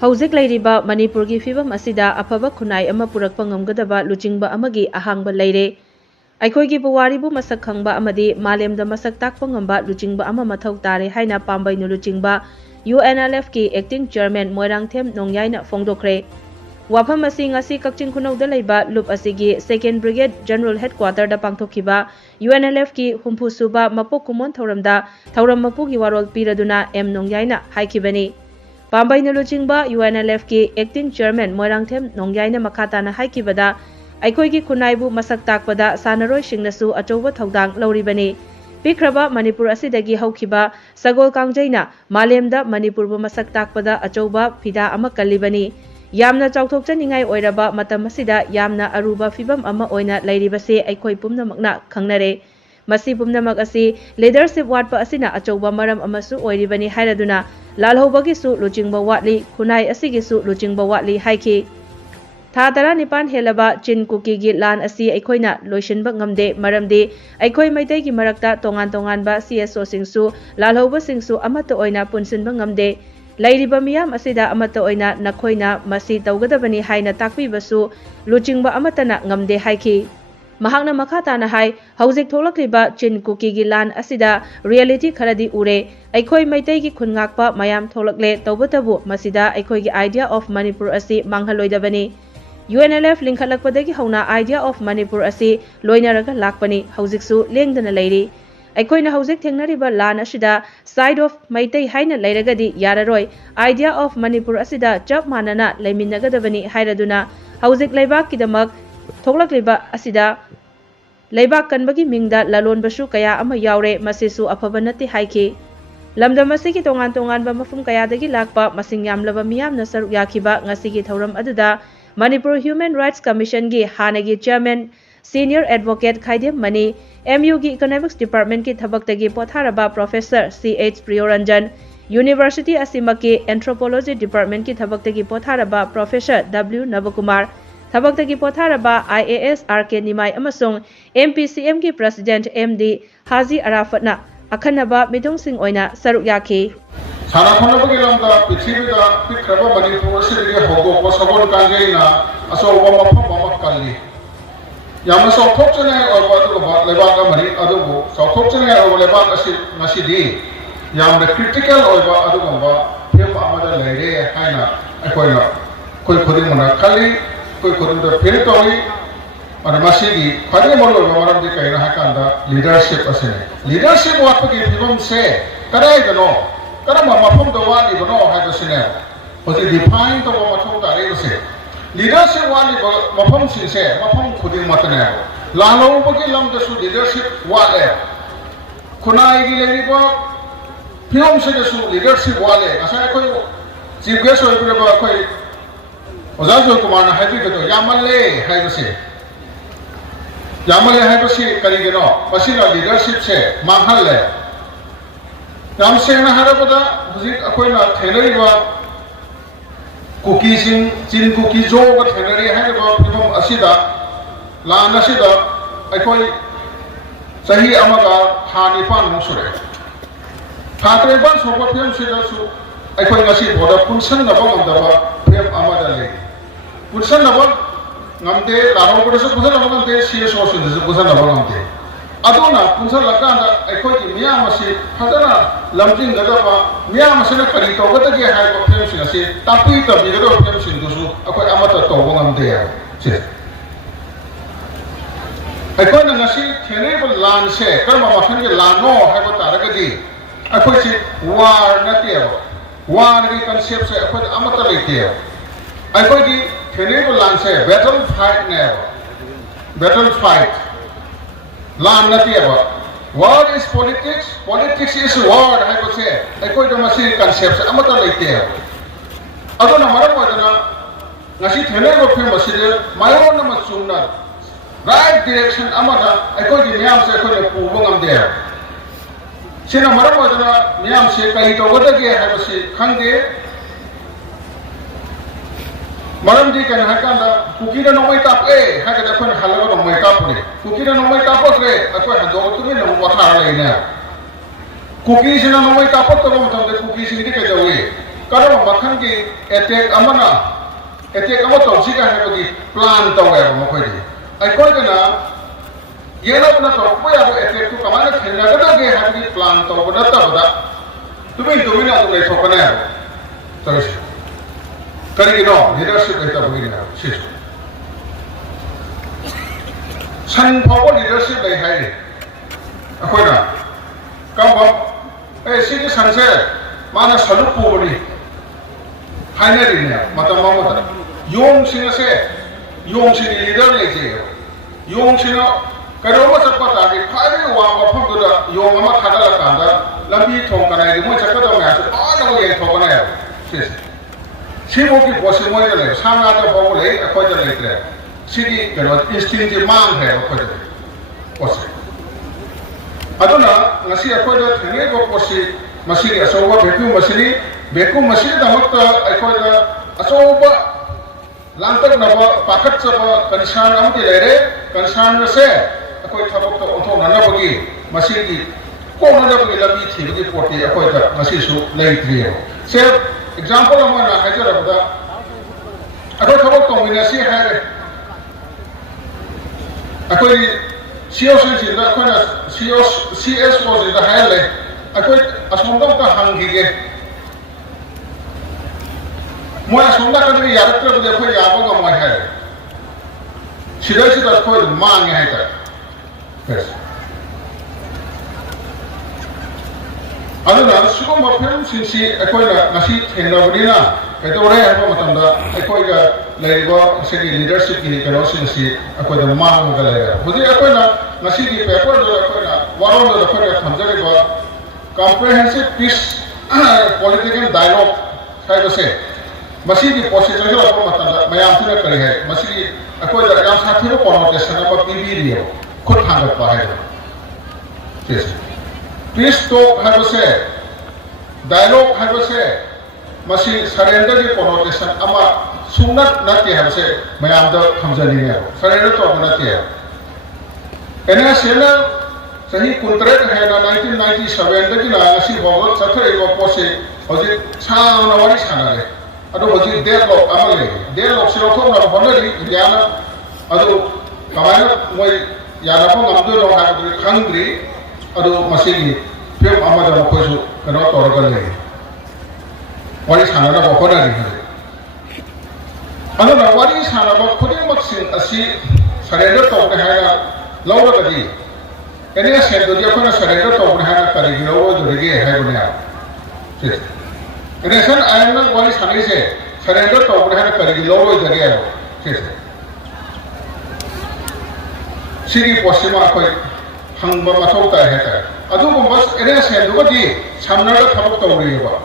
Hauzik Leiriba Manipurgi Fibam Asida Aphaba Khunnai ama Purakpa Ngamgadaba Luchingba Amagi ahangba Leire. Aikoigi Buwaribu masak khangba amadi malemda masak takpa ngamba Luchingba ama mathau tare haina pambai nu Luchingba UNLF ki acting chairman Moirangthem Nongyai na fongdokre. Wafam asi ngasi Kakching Khunauda leiba loop asigi 2nd Brigade General Headquarter da pangthokiba UNLF ki humpu suba mapok kumon thauramda thauram mapugi warol piraduna M Nongyai na haikibani. Pambai na Luchingba UNLF ki acting chairman Moirangthem Nongyai na makata na haikibada Aikoigi Khunnaibu masak takpada sanaroi singnasu achoba thaudang lauribani. Pikraba Manipur asidagi haukiba Sagol Kangjaina malemda Manipurbu masak takpada achoba phida ama kalibani. Yamna chauthokchaningai oiraba matam asida yamna aruba fibam ama oina leiribase aikoi pumnamakna khangnare. Masi pumnamak asi leadership Awatpa asina achoba maram amasu oiribani hairaduna lalhobagi su Luchingba watli Khunnai asigi su Luchingba watli haiki. Tha tara nipan helaba chin kuki gi lan asi aikoina loisinba ngamde maramdi aikoi maitai gi marakta tongan ba CSO singsu lalhoba singsu amata oina punsinba ngamde. Leiriba miyam asida amata oina nakhoina masi tawgadabani haina takpibasu Luchingba amatana ngamde haiki. Mahakna makata na hai hauzik tholakliba chin kuki gi lan asida reality kharadi ure aikoi maitai gi khungakpa mayam tholakle tawbatabu masida aikoi gi idea of Manipur asi manghalloidabani. UNLF lingkhalakpadagi hauna idea of Manipur asi loinaraga lakpani hauziksu lengdana leiri. Aikoina hauzik thengnariba lan asida side of maitai haina leiragadi yararoi idea of Manipur asida chap manana leiminagadabani hairaduna hauzik leibak kidamak thoklakliba asida leibak kanbagi mingda lalonbasu kaya ama yaure masisu aphaba nati haiki. Lamdam asigi tongan ba mafum kayadagi lakpa masing yamlaba miyamna saruk yakiba ngasigi thauram aduda Manipur Human Rights Commission gi hanagi chairman senior advocate Khaidem Mani MU gi Economics Department ki thabaktagi potharaba Professor CH Priyoranjan University asimaki Anthropology Department ki thabaktagi potharaba Professor W Navakumar thabaktagi potharaba IAS RK Nimai amasung MPCM ki President MD Haji Arafatna akhanaba midung sing oina saruk yaki. Sana khonabagi lamda pithibida pikraba Manipur asigi hogo ko Sagol Kangjaina asoba mafam mamak kalli. Yamna sauthokchane orba ba lebaka mari adugo sauthokchane orba lebak asi ngasidi yamna critical orba adugamba phim amada leire haina akoina koi khudimuna khali koi khudimda phil toyi and masigi khadi molo maram di kaina hakanda leadership asene leadership Awatpa gi phibam se karai gano karama mafam da wali gano haida sine oti define to mathong tare se leadership wali mafam sinse mafam khuding matane lalo bagi lam da su leadership wale Khunnai gi leiriba phibam se da su leadership wale asa koi chief guest oi ba koi Ojajo Kumar na happy to yamalle haida se yamalle haida se kari gano masina leadership se manghalle Yam sengna harabada huzik akoina thenariba kuki sing chin kuki jo ga thenari haraba phibam asida lan asida akoi sahi amaga thani pan musure thatre ban soba phim sida su akoi ngasi boda punsan na bang amdaba phim amada le punsan na bang ngamde laro boda su punsan na bang amde CSO su punsan na bang amde aduna punsan lakanda akoi ki miyam asi hadana lamting gadaba miyam asina kari tawgata ge hai ko phim sing asi tapi ta bi gado phim sing dusu akoi amata tawgo ngamde ya se akoi na ngasi thene bal lan se karma makhan ge lano hai ko taragadi akoi si war na te war ge concept se akoi amata leite akoi gi thene bal lan se battle fight ne battle fight lan na te war is politics, politics is war. I would say, I could not see concepts. I'm not like there. I don't know what I see. Whenever film was my own number sooner. Right direction, Amata, I could be Miam say, I could have there. Sina Maramada, Miam say, Kaito, what again I was say, Kande Maramdi can Hakanda, Kukida no wake up, had a different hello no wake up. Kukida no wake up, I could have gone to me and what are they now. Cookies in no wake up, the cookies indicate the way. karama makhan ki attack ama tawsi ka hai bagi plan tawai ma khoi di ai koi kana yena bana to ko ya attack to kamana thena ga ge hai bagi plan taw bada ta bada tumi na to le thokana hai taris kari ki no leadership ai ta bagi na sis san phaw leadership lai hai akhoi na kam ba si ki san se mana salu pu bani haina ri ne mata ma yong sing se yong sing leader le je yong sing karo ma chakpa ta ki phai wa ma pham do da yong ama khada la kan da lambi thong kana ri mo chakpa da ma so na ye thong kana ya si mo ki bosi mo le sanga da bo le akhoi da le tre si ki karo instinct ji mang hai akhoi da bosi aduna ngasi akhoi da thenge go bosi masih asoba beku masih dapat akhoi da asoba lantak naba pakat saba kansan am di Leire kansan se akhoi thabak to otho nana bagi masih di ko nana bagi labi thi di poti akhoi da masih su lei tri se example amana hajar abda akhoi thabak to minasi hai akhoi CS in da khona CS was in the high akhoi asomdam ka hangi ge moi asomda ka ni yaratra bu akhoi yaba ga moi hai sidai sidai akhoi mang hai ta yes aduna suko ma film sinsi akhoi na ngasi thengna bani na kaitore ha matam da akhoi ga leiba se leadership ki kano sinsi akhoi da mang ga leiga budi akhoi na ngasi ki paper do akhoi na waron do akhoi na thamjare ba comprehensive peace political dialogue hai base masi ki procedure jo apo matanda mayam thina kari hai masi ki akoi da yam sathi ro connotation ama pb ri khud thangat pa hai yes peace talk hai base dialogue hai base masi surrender ki connotation ama sunat na ke hai base mayam da khamjali ne surrender to na ke ena sena sahi kuntrek hai na 1997 da ki na asi bawat sathai wa pose hoji chana wari chana le ado hoji deadlock amale deadlock siro thong na honari yana ado kamana moi yana ko ngamdo ro ha ko khangri ado masigi film amada ko su kana torgal le wari chana na ko honari ado na wari chana ba khudi maksin asi surrender to ne hai na laura kadi ene se do dia kona surrender to ne hai na kari giro do rege hai bunya yes ene san ayana wali sanai se surrender to ne hai na kari giro do jage hai yes siri posima koi hangba mathau ta hai ta adu ko bas ene se do di samna da thabak to ri ba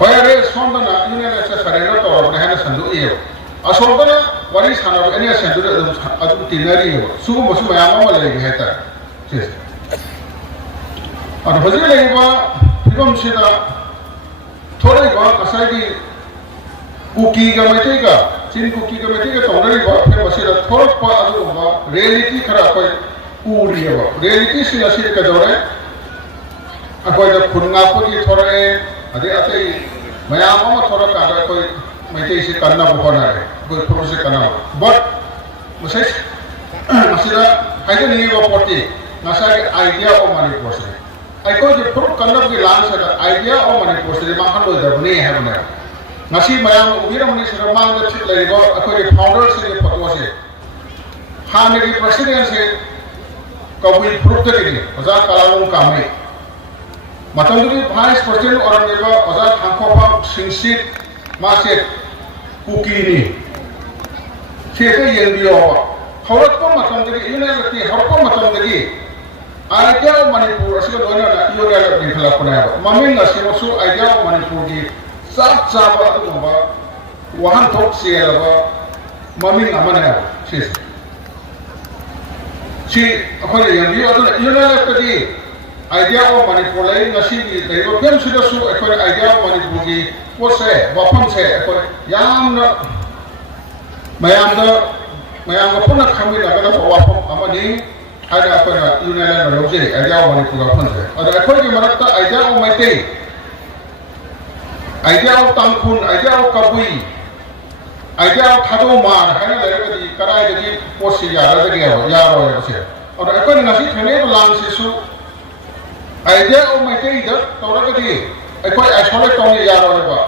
hoya re sonda na UNLF se surrender to ne hai na sandu e asondana wari sana ene se do adu tinari su mo su mayama ma le ge ta yes adu hoji le ba phibam se da thore ba kasai di kuki ga mai ga chin kuki ga mai ga tonari ba phe se da thor pa adu ba reality khara koi uri ba reality se asi ka dore akoi da khunna ko di thore ade atai mayama ma thora ka da koi mai se karna bo na hai koi process kana but musai masira haide ni ba poti nasa idea o mani process ai ko je pro kanna ki lan sa idea o mani process ma han do da bune hai bune nasi mayam ubira mani sira mang da chit lai ba akoi founder se patwa se han ni president se kabui proof de ni oza kalalung kamai matanduri vice president or ne ba oza thangkhopa singsit ma se kukini sete yendio haurat ko matam de UNLF haurat ko matam de idea manipur asiko dona na UNLF ni khala kona mamin na simosu idea manipur ki sab sab to ba wahan thok se ba mamin amana sis si akhoi yendio aduna UNLF ki idea manipur lai ngasi ni dei pem sida su akhoi idea manipur ki pose bapam se akhoi yam na mayam ga puna khami na ga wa pam amani ada akhoi na UNLF na loje idea manipur ga pun se ada akhoi ki marakta idea o mai te idea of tangkhun idea of kabui idea of thado man haina le di karai di posi ya ra de ya ro ya se aur ekoi na si thane lang se su idea of mai te da to ra di ekoi isolate to ya ro ba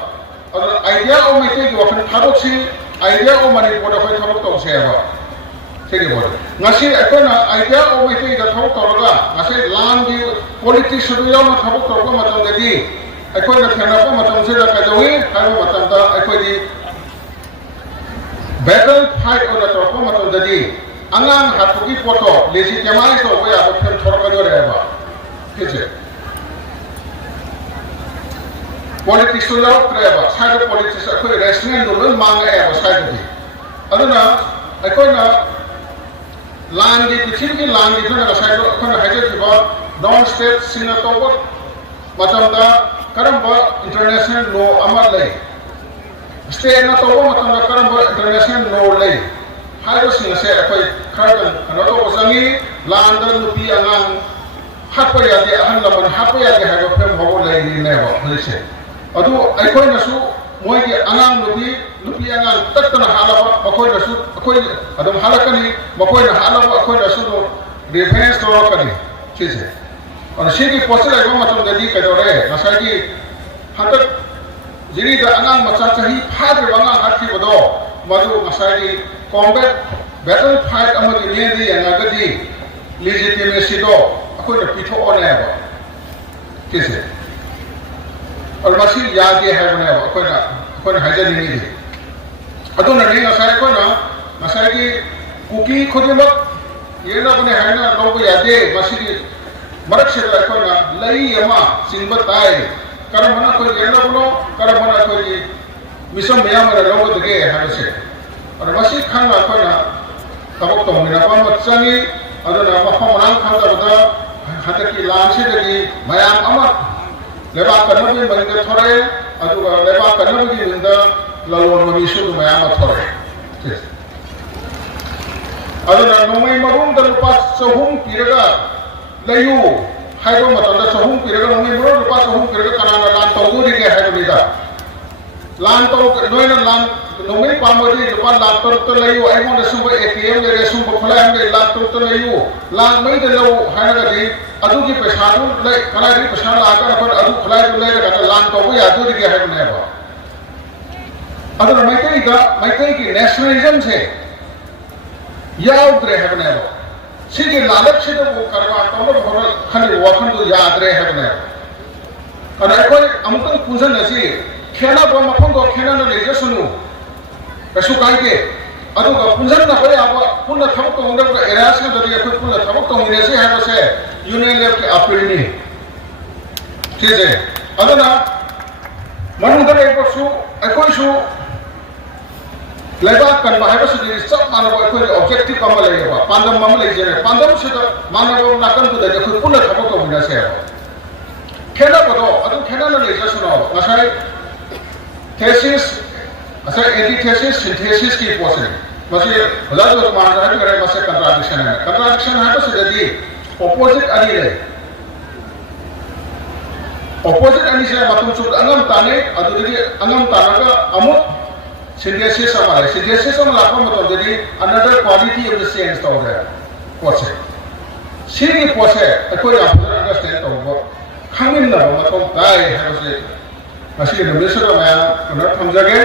aur idea of mai te ki wakhan thado si idea of mani ko da khoi thabo to se ba se ke bol ngasi ekoi na idea of mai te da thabo to ra ngasi lang di politics du ya ma thabo to ko ma to de di ekoi na thana ko ma to se da ka jawi hai ma ta da ekoi di battle fight or the top of the day. Angan had to be photo, lazy Yamai or way out of him for whatever. Politics to love forever, side of politics, I could wrestling to learn manga ever side of it. Other than I could land the Chicken land, the side of Hajj non-state Singapore, Matamda, Karamba, International Law Amalay. Stay not over Matamakaram International no lay. Harrison said, Carbon, another was a London to be a land. Happy at the Hanlaman, happy at the head of them, whole lady never, they say. Although I coin a soup, Moy Anang Lupi Anang, Tatana Halava, Makoina soup, Adam Halakani, Makoina Halava, Makoina soup, defense to Rokani, she said. On a shady postal, I go on the Dika Dore, Nasaki, 100. Jadi dah angan macam cahaya pada bangga hati bodoh, malu masai combat battle fight amat ini di yang agak di legitimacy do, aku dah pitho on apa, kisah. Or masih yakin hai mana apa, aku dah hajar ini di. Atau nanti masai ki cookie khusus mak, ini nak punya hai na logo yakin masih marak sebelah aku na lagi ama simbat tay. Karena mana kau jenda puno, karena mana kau di misal maya mana logo dege harusnya. Orang masih kan apa na, tabuk tahu ni apa macam ni, ada nama apa orang kan tak ada, hati ki langsir degi maya amat. Lepas kerana ni mereka thorai, atau lepas kerana ni mereka lalu orang misu tu maya amat thorai. Ada nama marum dan lepas sehum kira layu. Hai ko matanda sahung kira ngi mo rupa sahung kira kanana lan to di ke hai bida lan to noina lan nomi pamodi rupa lan to layu ai mo de sumba ATM de sumba khola am de lan to layu lan mai de lo hai na di adu ki pesanu lai kana di pesanu la ka par adu khola de lai ka lan to ya adu di ke hai ne ba adu mai kai ki nationalism se yaud re hai ne ba Sini lalap sih tu karena kalau orang khani wakan tu yaad reh hai benar. Karena ekor amukan punca nasi, kena bawa makan tu kena na lejas sunu. Kesu kai ke, aduh kau punca na boleh apa, punca thamuk tu orang tu eras kan dari ekor punca thamuk tu ini sih hai macam UNLF ke apel ni. ठीक है, अगर ना मनोदर ekor su Lepas kan bahaya sudah सब मानव कोई objective काम लेगे बा पांडम माम ले जेने पांडम से तो मानव नाकन तो देखे कोई पुनः थपक तो बिना से खेला बतो अदु खेला ना लेजा सुनो मसाले thesis मसा एंटीथेसिस सिंथेसिस की पोसे मसे हजार तो मानव है करे मसे कंट्राडिक्शन है तो सुdah di opposite ani से मातुम सुद अंगम ताने अदु di अंगम ताना का अमुक synthesis sama lakon betul jadi another quality of the science tahu dah proses sini proses aku yang perlu understand tahu kami nak betul dah harusnya masih Indonesia tu macam benar tham jaga